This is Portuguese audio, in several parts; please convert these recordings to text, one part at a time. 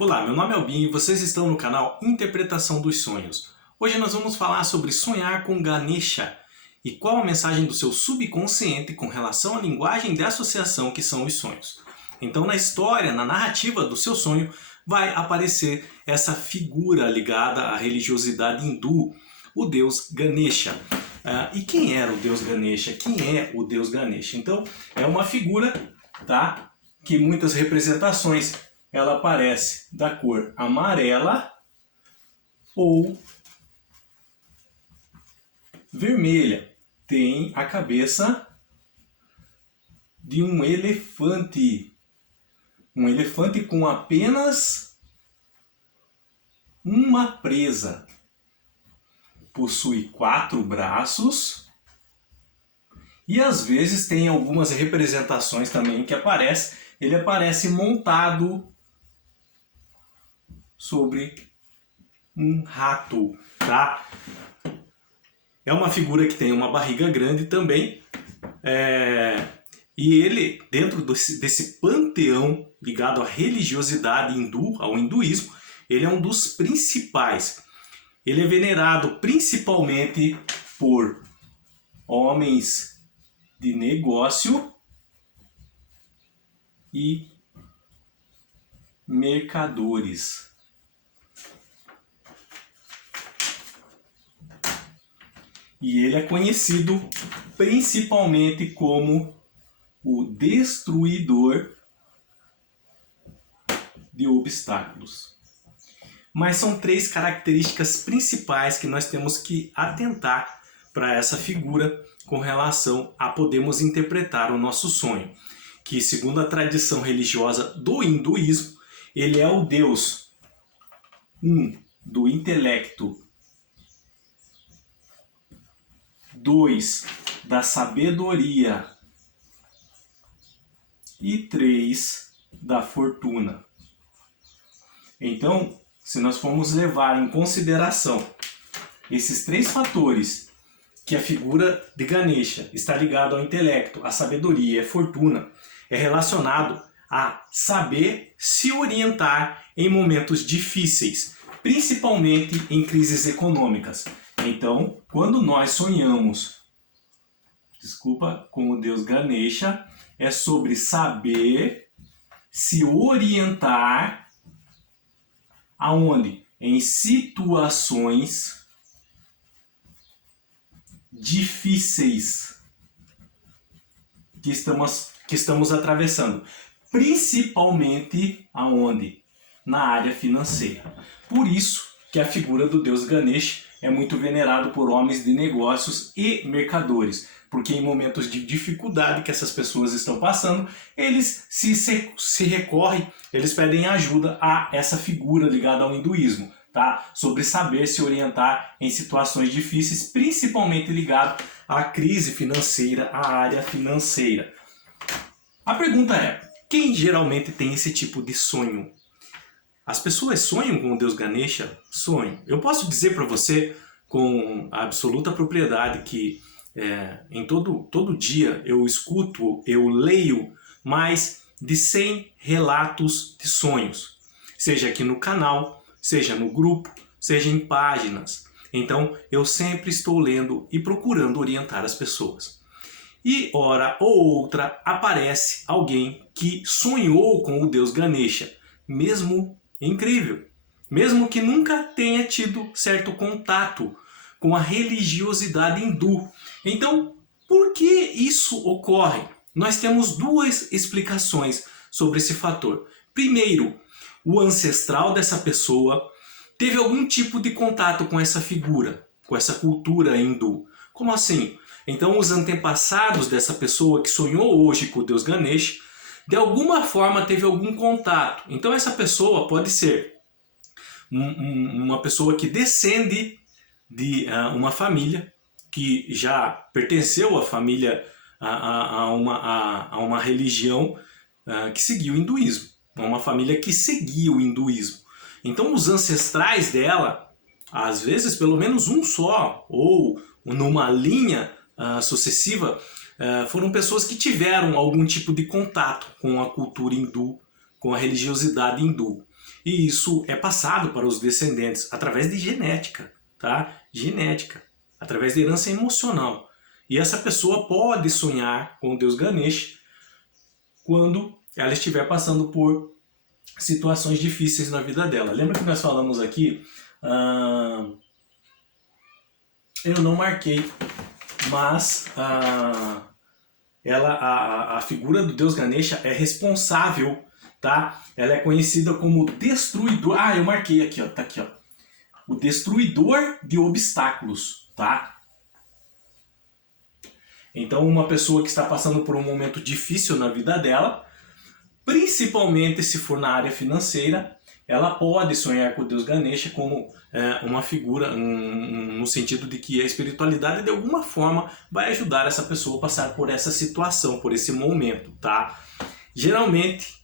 Olá, meu nome é Albin e vocês estão no canal Interpretação dos Sonhos. Hoje nós vamos falar sobre sonhar com Ganesha e qual a mensagem do seu subconsciente com relação à linguagem de associação que são os sonhos. Então na história, na narrativa do seu sonho, vai aparecer essa figura ligada à religiosidade hindu, o deus Ganesha. E quem era o deus Ganesha? Quem é o deus Ganesha? Então é uma figura, tá, que muitas representações ela aparece da cor amarela ou vermelha. Tem a cabeça de um elefante. Um elefante com apenas uma presa. Possui 4 braços. E às vezes tem algumas representações também que ele aparece montado sobre um rato, tá? É uma figura que tem uma barriga grande também, e ele, dentro desse panteão ligado à religiosidade hindu, ao hinduísmo, ele é um dos principais. Ele é venerado principalmente por homens de negócio e mercadores. E ele é conhecido principalmente como o destruidor de obstáculos. Mas são 3 características principais que nós temos que atentar para essa figura com relação a podermos interpretar o nosso sonho. Que, segundo a tradição religiosa do hinduísmo, ele é o deus, do intelecto, 2, da sabedoria e 3, da fortuna. Então, se nós formos levar em consideração esses 3 fatores, que a figura de Ganesha está ligada ao intelecto, à sabedoria e à fortuna, é relacionado a saber se orientar em momentos difíceis, principalmente em crises econômicas. Então, quando nós sonhamos, com o deus Ganesha, é sobre saber se orientar aonde? Em situações difíceis que estamos atravessando, principalmente aonde? Na área financeira. Por isso que a figura do deus Ganesha é muito venerado por homens de negócios e mercadores, porque em momentos de dificuldade que essas pessoas estão passando, eles se recorrem, eles pedem ajuda a essa figura ligada ao hinduísmo, tá? Sobre saber se orientar em situações difíceis, principalmente ligado à crise financeira, à área financeira. A pergunta é, quem geralmente tem esse tipo de sonho? As pessoas sonham com o deus Ganesha? Sonham. Eu posso dizer para você com absoluta propriedade que em todo dia eu escuto, eu leio mais de 100 relatos de sonhos. Seja aqui no canal, seja no grupo, seja em páginas. Então eu sempre estou lendo e procurando orientar as pessoas. E hora ou outra aparece alguém que sonhou com o deus Ganesha, mesmo incrível, mesmo que nunca tenha tido certo contato com a religiosidade hindu. Então, por que isso ocorre? Nós temos 2 explicações sobre esse fator. Primeiro, o ancestral dessa pessoa teve algum tipo de contato com essa figura, com essa cultura hindu. Como assim? Então, os antepassados dessa pessoa que sonhou hoje com o deus Ganesha, de alguma forma teve algum contato. Então essa pessoa pode ser uma pessoa que descende de uma família que já pertenceu à família, a uma religião que seguiu o hinduísmo. Uma família que seguia o hinduísmo. Então os ancestrais dela, às vezes pelo menos um só, ou numa linha sucessiva, foram pessoas que tiveram algum tipo de contato com a cultura hindu, com a religiosidade hindu. E isso é passado para os descendentes através de genética, tá? Genética, através de herança emocional. E essa pessoa pode sonhar com o deus Ganesh quando ela estiver passando por situações difíceis na vida dela. Lembra que nós falamos aqui, eu não marquei, mas a figura do deus Ganesha é responsável, tá? Ela é conhecida como destruidor. Ah, eu marquei aqui, ó, tá aqui, ó. O destruidor de obstáculos, tá? Então, uma pessoa que está passando por um momento difícil na vida dela, principalmente se for na área financeira, ela pode sonhar com o deus Ganesha como uma figura, no sentido de que a espiritualidade de alguma forma vai ajudar essa pessoa a passar por essa situação, por esse momento, tá? Geralmente,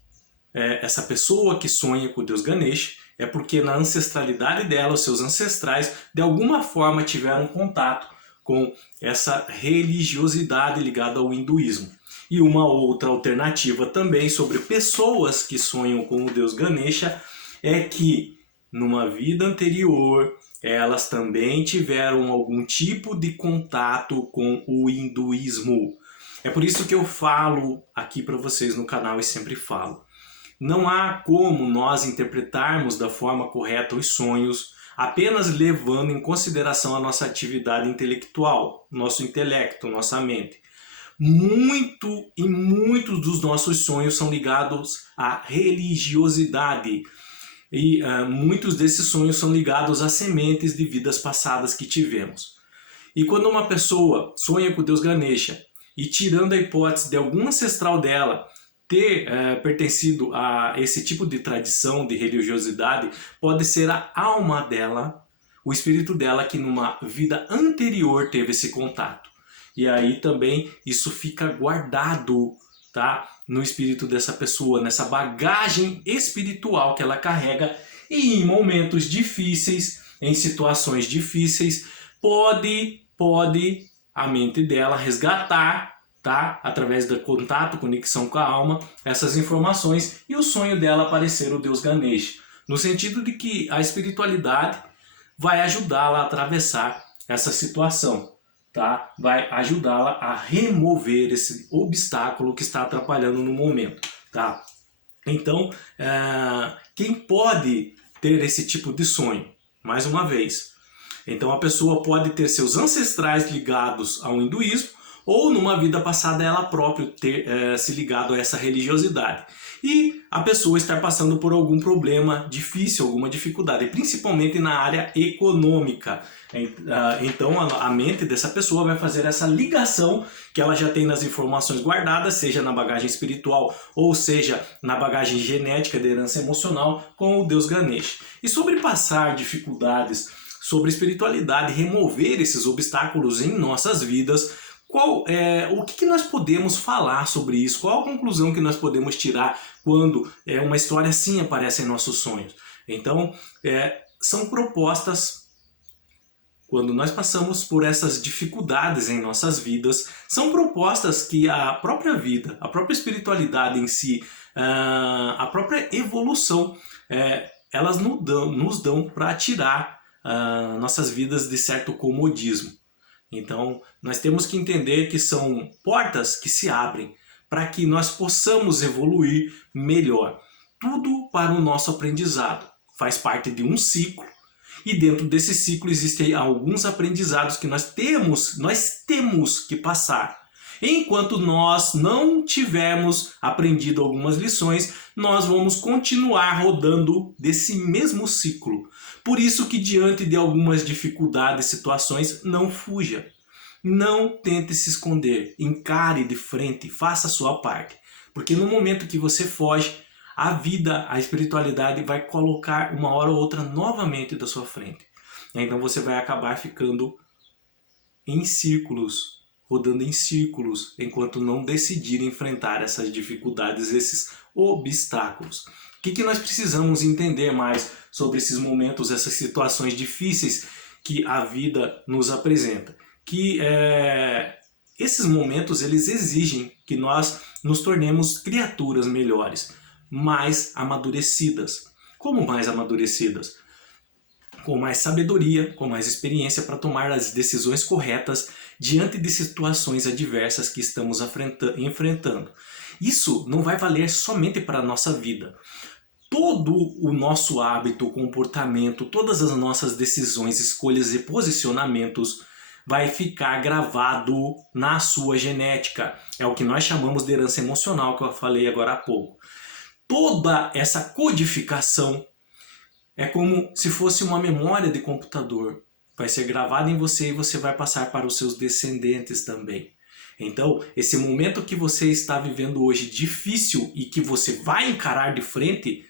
essa pessoa que sonha com o deus Ganesha é porque na ancestralidade dela, os seus ancestrais, de alguma forma tiveram contato com essa religiosidade ligada ao hinduísmo. E uma outra alternativa também sobre pessoas que sonham com o deus Ganesha é que numa vida anterior elas também tiveram algum tipo de contato com o hinduísmo. É por isso que eu falo aqui para vocês no canal e sempre falo. Não há como nós interpretarmos da forma correta os sonhos apenas levando em consideração a nossa atividade intelectual, nosso intelecto, nossa mente. Muitos dos nossos sonhos são ligados à religiosidade. E muitos desses sonhos são ligados a sementes de vidas passadas que tivemos. E quando uma pessoa sonha com o deus Ganesha, e tirando a hipótese de algum ancestral dela ter pertencido a esse tipo de tradição, de religiosidade, pode ser a alma dela, o espírito dela que numa vida anterior teve esse contato. E aí também isso fica guardado, tá? No espírito dessa pessoa, nessa bagagem espiritual que ela carrega, e em momentos difíceis, em situações difíceis, pode a mente dela resgatar, tá? Através do contato, conexão com a alma, essas informações, e o sonho dela aparecer o deus Ganesha, no sentido de que a espiritualidade vai ajudá-la a atravessar essa situação. Tá? Vai ajudá-la a remover esse obstáculo que está atrapalhando no momento. Tá? Então, quem pode ter esse tipo de sonho? Mais uma vez. Então, a pessoa pode ter seus ancestrais ligados ao hinduísmo, ou numa vida passada ela própria ter se ligado a essa religiosidade. E a pessoa estar passando por algum problema difícil, alguma dificuldade, principalmente na área econômica. Então a mente dessa pessoa vai fazer essa ligação que ela já tem nas informações guardadas, seja na bagagem espiritual ou seja na bagagem genética de herança emocional, com o deus Ganesha. E sobre passar dificuldades, sobre espiritualidade, remover esses obstáculos em nossas vidas, o que nós podemos falar sobre isso? Qual a conclusão que nós podemos tirar quando uma história assim aparece em nossos sonhos? Então, são propostas, quando nós passamos por essas dificuldades em nossas vidas, são propostas que a própria vida, a própria espiritualidade em si, a própria evolução, elas nos dão para tirar nossas vidas de certo comodismo. Então, nós temos que entender que são portas que se abrem para que nós possamos evoluir melhor. Tudo para o nosso aprendizado. Faz parte de um ciclo e dentro desse ciclo existem alguns aprendizados que nós temos que passar. Enquanto nós não tivermos aprendido algumas lições, nós vamos continuar rodando desse mesmo ciclo. Por isso que diante de algumas dificuldades, situações, não fuja. Não tente se esconder, encare de frente, faça a sua parte. Porque no momento que você foge, a vida, a espiritualidade vai colocar uma hora ou outra novamente da sua frente. Então você vai acabar ficando em círculos, rodando em círculos, enquanto não decidir enfrentar essas dificuldades, esses obstáculos. O que nós precisamos entender mais sobre esses momentos, essas situações difíceis que a vida nos apresenta? Que esses momentos eles exigem que nós nos tornemos criaturas melhores, mais amadurecidas, como mais amadurecidas, com mais sabedoria, com mais experiência para tomar as decisões corretas diante de situações adversas que estamos enfrentando. Isso não vai valer somente para a nossa vida. Todo o nosso hábito, comportamento, todas as nossas decisões, escolhas e posicionamentos vai ficar gravado na sua genética. É o que nós chamamos de herança emocional, que eu falei agora há pouco. Toda essa codificação é como se fosse uma memória de computador. Vai ser gravada em você e você vai passar para os seus descendentes também. Então, esse momento que você está vivendo hoje difícil e que você vai encarar de frente,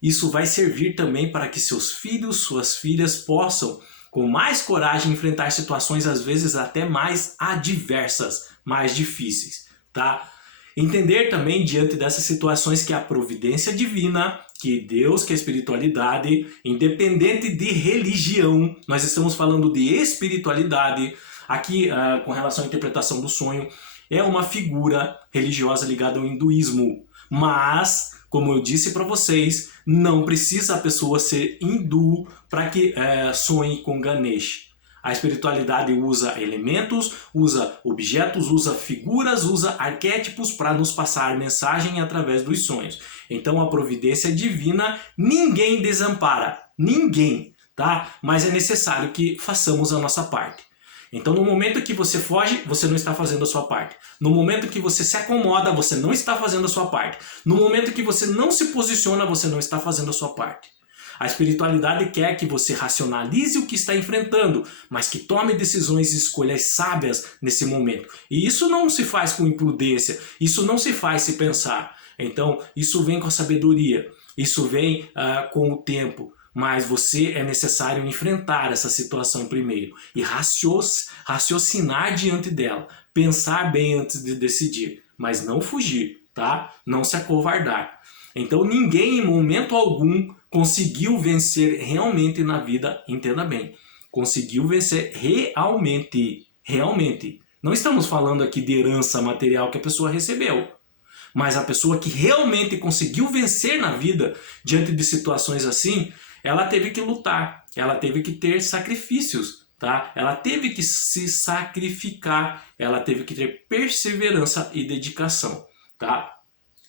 isso vai servir também para que seus filhos, suas filhas possam, com mais coragem, enfrentar situações às vezes até mais adversas, mais difíceis, tá? Entender também diante dessas situações que a providência divina, que Deus, que a espiritualidade, independente de religião, nós estamos falando de espiritualidade, aqui com relação à interpretação do sonho, é uma figura religiosa ligada ao hinduísmo, mas, como eu disse para vocês, não precisa a pessoa ser hindu para que sonhe com Ganesh. A espiritualidade usa elementos, usa objetos, usa figuras, usa arquétipos para nos passar mensagem através dos sonhos. Então a providência divina ninguém desampara, ninguém, tá? Mas é necessário que façamos a nossa parte. Então no momento que você foge, você não está fazendo a sua parte. No momento que você se acomoda, você não está fazendo a sua parte. No momento que você não se posiciona, você não está fazendo a sua parte. A espiritualidade quer que você racionalize o que está enfrentando, mas que tome decisões e escolhas sábias nesse momento. E isso não se faz com imprudência, isso não se faz se pensar. Então, isso vem com a sabedoria, isso vem com o tempo. Mas você é necessário enfrentar essa situação primeiro e raciocinar diante dela, pensar bem antes de decidir, mas não fugir, tá? Não se acovardar. Então ninguém em momento algum conseguiu vencer realmente na vida, entenda bem, conseguiu vencer realmente, realmente. Não estamos falando aqui de herança material que a pessoa recebeu, mas a pessoa que realmente conseguiu vencer na vida diante de situações assim, ela teve que lutar, ela teve que ter sacrifícios, tá? Ela teve que se sacrificar, ela teve que ter perseverança e dedicação, tá?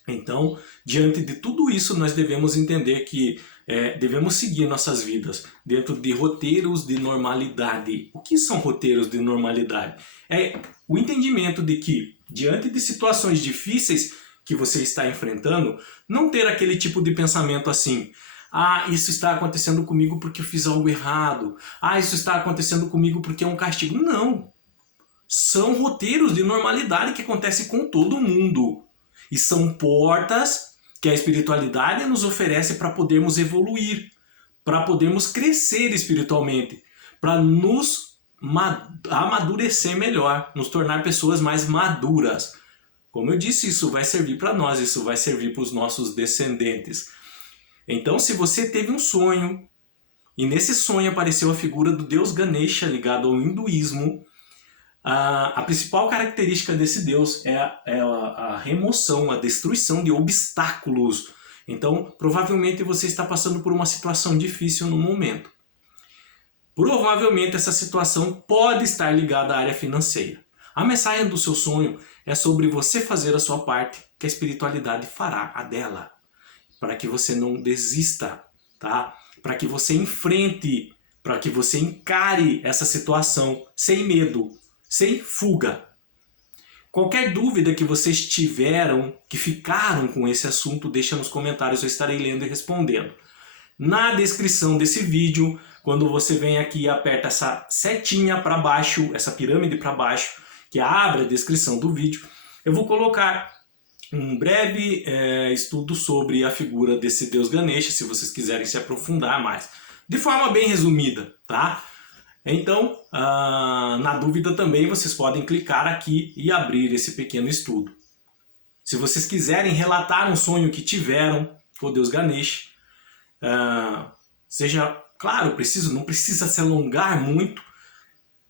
Então, diante de tudo isso, nós devemos entender que devemos seguir nossas vidas dentro de roteiros de normalidade. O que são roteiros de normalidade? É o entendimento de que, diante de situações difíceis que você está enfrentando, não ter aquele tipo de pensamento assim: ah, isso está acontecendo comigo porque eu fiz algo errado. Ah, isso está acontecendo comigo porque é um castigo. Não. São roteiros de normalidade que acontecem com todo mundo. E são portas que a espiritualidade nos oferece para podermos evoluir, para podermos crescer espiritualmente, para nos amadurecer melhor, nos tornar pessoas mais maduras. Como eu disse, isso vai servir para nós, isso vai servir para os nossos descendentes. Então, se você teve um sonho, e nesse sonho apareceu a figura do deus Ganesha ligado ao hinduísmo, a principal característica desse deus é a remoção, a destruição de obstáculos. Então, provavelmente você está passando por uma situação difícil no momento. Provavelmente essa situação pode estar ligada à área financeira. A mensagem do seu sonho é sobre você fazer a sua parte, que a espiritualidade fará a dela. Para que você não desista, tá? Para que você enfrente, para que você encare essa situação sem medo, sem fuga. Qualquer dúvida que vocês tiveram, que ficaram com esse assunto, deixa nos comentários, eu estarei lendo e respondendo. Na descrição desse vídeo, quando você vem aqui e aperta essa setinha para baixo, essa pirâmide para baixo, que abre a descrição do vídeo, eu vou colocar um breve estudo sobre a figura desse deus Ganesha, se vocês quiserem se aprofundar mais. De forma bem resumida, tá? Então, na dúvida também, vocês podem clicar aqui e abrir esse pequeno estudo. Se vocês quiserem relatar um sonho que tiveram com o deus Ganesha, seja claro, não precisa se alongar muito,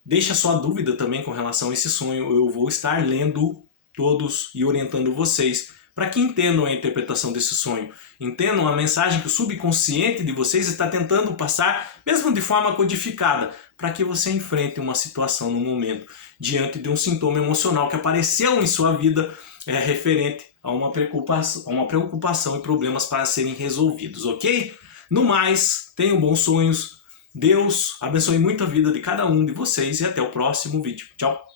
deixa sua dúvida também com relação a esse sonho, eu vou estar lendo todos e orientando vocês para que entendam a interpretação desse sonho, entendam a mensagem que o subconsciente de vocês está tentando passar, mesmo de forma codificada, para que você enfrente uma situação no momento, diante de um sintoma emocional que apareceu em sua vida referente a uma preocupação e problemas para serem resolvidos, ok? No mais, tenham bons sonhos, Deus abençoe muito a vida de cada um de vocês e até o próximo vídeo. Tchau!